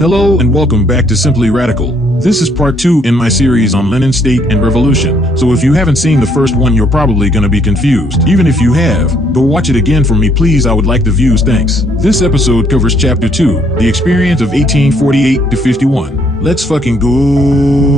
Hello and welcome back to Simply Radical. This is part 2 in my series on Lenin, State, and Revolution. So if you haven't seen the first one, you're probably gonna be confused. Even if you have, go watch it again for me please, I would like the views, thanks. This episode covers chapter 2, the experience of 1848 to 51. Let's fucking go.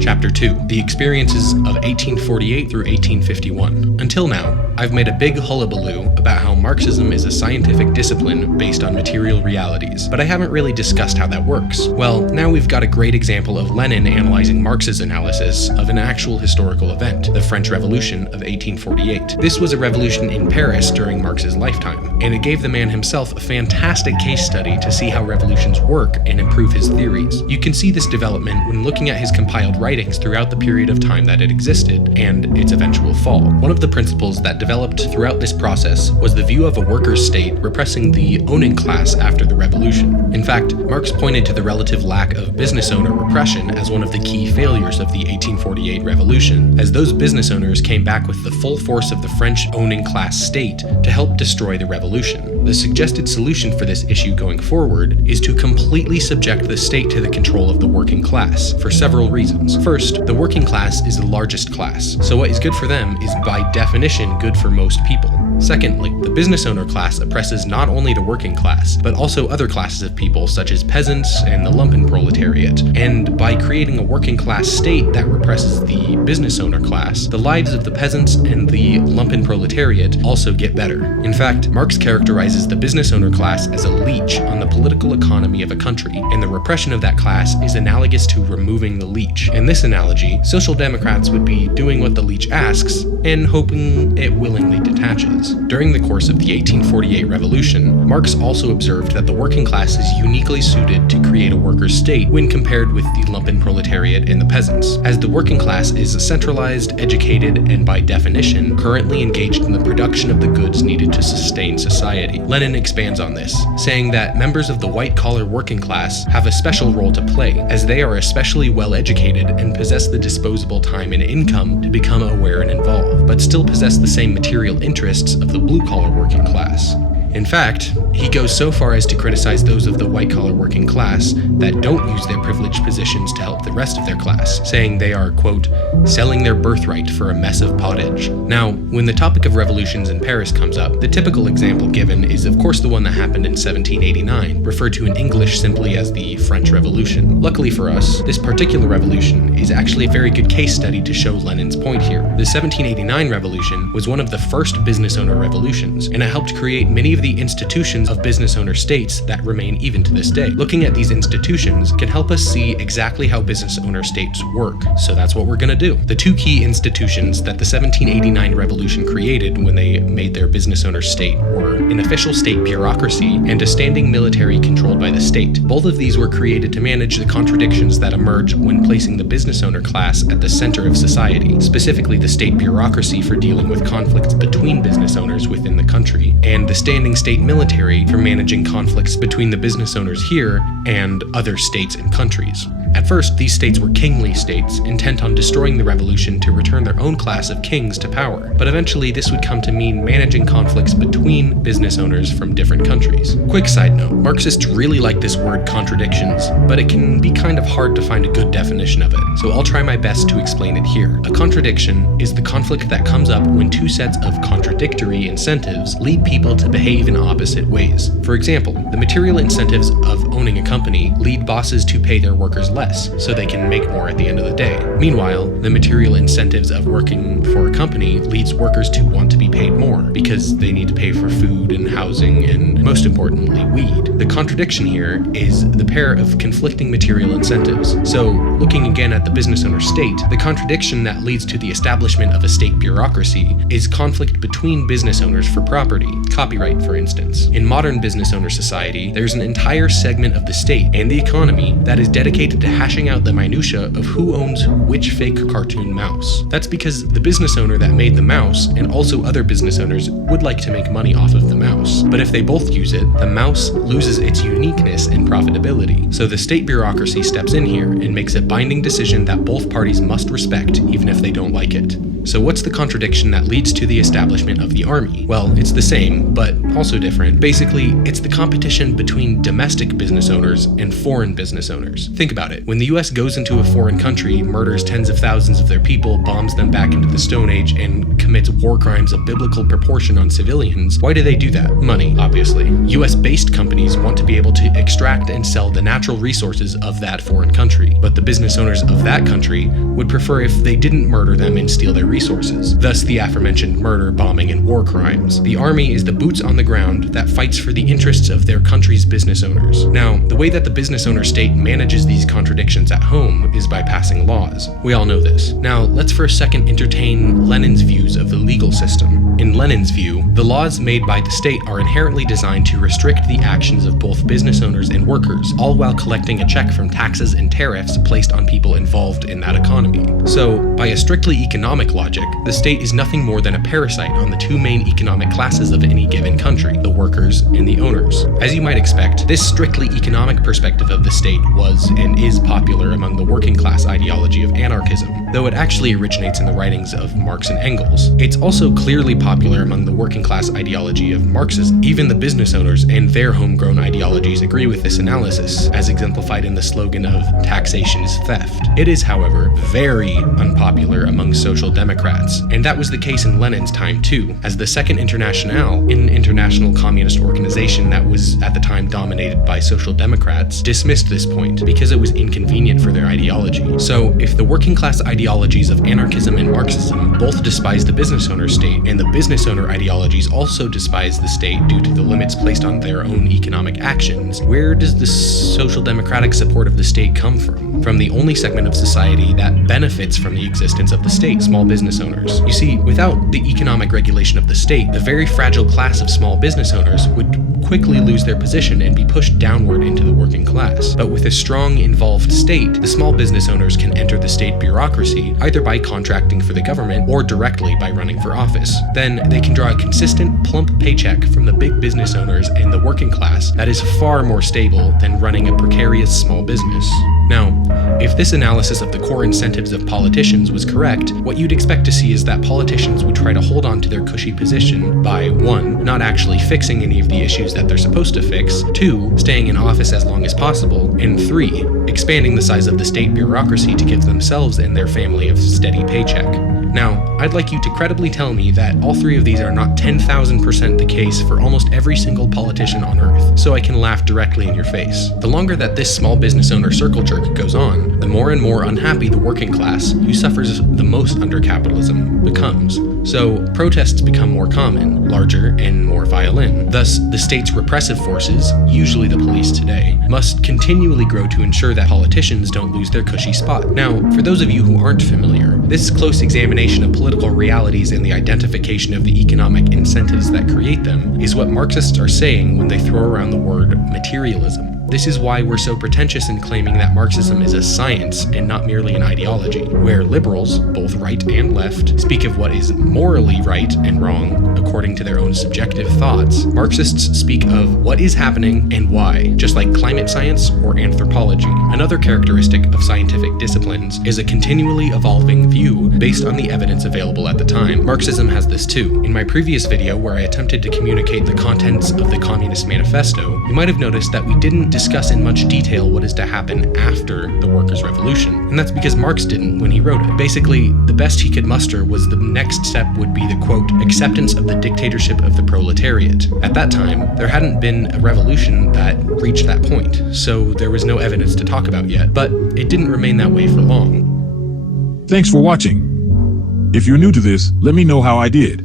Chapter 2, the experiences of 1848 through 1851. Until now, I've made a big hullabaloo about how Marxism is a scientific discipline based on material realities, but I haven't really discussed how that works. Well, now we've got a great example of Lenin analyzing Marx's analysis of an actual historical event, the French Revolution of 1848. This was a revolution in Paris during Marx's lifetime, and it gave the man himself a fantastic case study to see how revolutions work and improve his theories. You can see this development when looking at his compiled writings throughout the period of time that it existed, and its eventual fall. One of the principles that developed throughout this process was the view of a workers' state repressing the owning class after the revolution. In fact, Marx pointed to the relative lack of business owner repression as one of the key failures of the 1848 revolution, as those business owners came back with the full force of the French owning class state to help destroy the revolution. The suggested solution for this issue going forward is to completely subject the state to the control of the working class, for several reasons. First, the working class is the largest class, so what is good for them is by definition good for most people. Secondly, the business owner class oppresses not only the working class, but also other classes of people such as peasants and the lumpen proletariat. And by creating a working class state that represses the business owner class, the lives of the peasants and the lumpen proletariat also get better. In fact, Marx characterizes the business owner class as a leech on the political economy of a country, and the repression of that class is analogous to removing the leech. In this analogy, social democrats would be doing what the leech asks and hoping it willingly detaches. During the course of the 1848 revolution, Marx also observed that the working class is uniquely suited to create a workers' state when compared with the lumpen proletariat and the peasants, as the working class is centralized, educated, and by definition, currently engaged in the production of the goods needed to sustain society. Lenin expands on this, saying that members of the white-collar working class have a special role to play, as they are especially well-educated and possess the disposable time and income to become aware and involved, but still possess the same material interests of the blue-collar working class. In fact, he goes so far as to criticize those of the white-collar working class that don't use their privileged positions to help the rest of their class, saying they are, quote, selling their birthright for a mess of pottage. Now, when the topic of revolutions in Paris comes up, the typical example given is of course the one that happened in 1789, referred to in English simply as the French Revolution. Luckily for us, this particular revolution is actually a very good case study to show Lenin's point here. The 1789 revolution was one of the first business owner revolutions, and it helped create many of the institutions of business owner states that remain even to this day. Looking at these institutions can help us see exactly how business owner states work, so that's what we're gonna do. The two key institutions that the 1789 revolution created when they made their business owner state were an official state bureaucracy and a standing military controlled by the state. Both of these were created to manage the contradictions that emerge when placing the business owner class at the center of society, specifically the state bureaucracy for dealing with conflicts between business owners within the country, and the standing state military for managing conflicts between the business owners here and other states and countries. At first, these states were kingly states, intent on destroying the revolution to return their own class of kings to power, but eventually this would come to mean managing conflicts between business owners from different countries. Quick side note, Marxists really like this word contradictions, but it can be kind of hard to find a good definition of it, so I'll try my best to explain it here. A contradiction is the conflict that comes up when two sets of contradictory incentives lead people to behave in opposite ways. For example, the material incentives of owning a company lead bosses to pay their workers less, so they can make more at the end of the day. Meanwhile, the material incentives of working for a company leads workers to want to be paid more because they need to pay for food and housing and, most importantly, weed. The contradiction here is the pair of conflicting material incentives. So, looking again at the business owner state, the contradiction that leads to the establishment of a state bureaucracy is conflict between business owners for property, copyright for instance. In modern business owner society, there's an entire segment of the state and the economy that is dedicated to hashing out the minutia of who owns which fake cartoon mouse. That's because the business owner that made the mouse and also other business owners would like to make money off of the mouse. But if they both use it, the mouse loses its uniqueness and profitability. So the state bureaucracy steps in here and makes a binding decision that both parties must respect even if they don't like it. So what's the contradiction that leads to the establishment of the army? Well, it's the same, but also different. Basically, it's the competition between domestic business owners and foreign business owners. Think about it. When the US goes into a foreign country, murders tens of thousands of their people, bombs them back into the Stone Age, and commits war crimes of biblical proportion on civilians, why do they do that? Money, obviously. US-based companies want to be able to extract and sell the natural resources of that foreign country, but the business owners of that country would prefer if they didn't murder them and steal their resources. Thus the aforementioned murder, bombing, and war crimes. The army is the boots on the ground that fights for the interests of their country's business owners. Now, the way that the business owner state manages these contradictions at home is by passing laws. We all know this. Now, let's for a second entertain Lenin's views of the legal system. In Lenin's view, the laws made by the state are inherently designed to restrict the actions of both business owners and workers, all while collecting a check from taxes and tariffs placed on people involved in that economy. So, by a strictly economic logic, the state is nothing more than a parasite on the two main economic classes of any given country, the workers and the owners. As you might expect, this strictly economic perspective of the state was and is popular among the working class ideology of anarchism, though it actually originates in the writings of Marx and Engels. It's also clearly popular among the working class ideology of Marxism. Even the business owners and their homegrown ideologies agree with this analysis, as exemplified in the slogan of "Taxation is theft." It is, however, very unpopular among social democrats, and that was the case in Lenin's time too, as the Second Internationale, an international communist organization that was at the time dominated by social democrats, dismissed this point because it was inconvenient for their ideology. So, if the working class ideologies of anarchism and Marxism both despise the business owner state, and the business owner ideologies also despise the state due to the limits placed on their own economic actions, where does the social democratic support of the state come from? From the only segment of society that benefits from the existence of the state, small business owners. You see, without the economic regulation of the state, the very fragile class of small business owners would quickly lose their position and be pushed downward into the working class. But with a strong, involved state, the small business owners can enter the state bureaucracy either by contracting for the government or directly by running for office. Then they can draw a consistent, plump paycheck from the big business owners and the working class that is far more stable than running a precarious small business. Now, if this analysis of the core incentives of politicians was correct, what you'd expect to see is that politicians would try to hold on to their cushy position by 1. Not actually fixing any of the issues that they're supposed to fix, 2. Staying in office as long as possible, and 3. Expanding the size of the state bureaucracy to give themselves and their family a steady paycheck. Now, I'd like you to credibly tell me that all three of these are not 10,000% the case for almost every single politician on Earth, so I can laugh directly in your face. The longer that this small business owner circle jerk goes on, the more and more unhappy the working class, who suffers the most under capitalism, becomes. So, protests become more common, larger, and more violent. Thus, the state's repressive forces, usually the police today, must continually grow to ensure that politicians don't lose their cushy spot. Now, for those of you who aren't familiar, this close examination of political realities and the identification of the economic incentives that create them is what Marxists are saying when they throw around the word materialism. This is why we're so pretentious in claiming that Marxism is a science and not merely an ideology, where liberals, both right and left, speak of what is morally right and wrong according to their own subjective thoughts. Marxists speak of what is happening and why, just like climate science or anthropology. Another characteristic of scientific disciplines is a continually evolving view based on the evidence available at the time. Marxism has this too. In my previous video where I attempted to communicate the contents of the Communist Manifesto, you might have noticed that we didn't discuss in much detail what is to happen after the Workers' Revolution, and that's because Marx didn't when he wrote it. Basically, the best he could muster was the next step would be the, quote, acceptance of the dictatorship of the proletariat. At that time, there hadn't been a revolution that reached that point, so there was no evidence to talk about yet, but it didn't remain that way for long. Thanks for watching. If you're new to this, let me know how I did.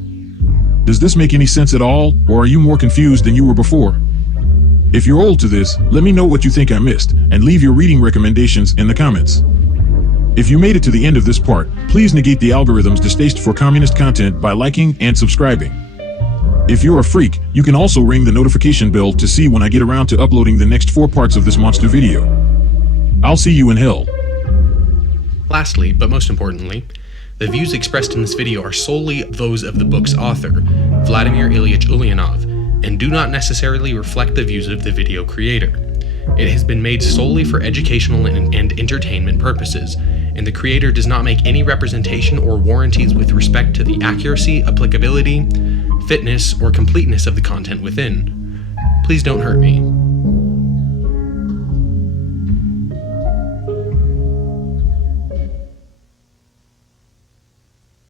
Does this make any sense at all, or are you more confused than you were before? If you're old to this, let me know what you think I missed, and leave your reading recommendations in the comments. If you made it to the end of this part, please negate the algorithm's distaste for communist content by liking and subscribing. If you're a freak, you can also ring the notification bell to see when I get around to uploading the next 4 parts of this monster video. I'll see you in hell. Lastly, but most importantly, the views expressed in this video are solely those of the book's author, Vladimir Ilyich Ulyanov, and do not necessarily reflect the views of the video creator. It has been made solely for educational and entertainment purposes, and the creator does not make any representation or warranties with respect to the accuracy, applicability, fitness, or completeness of the content within. Please don't hurt me.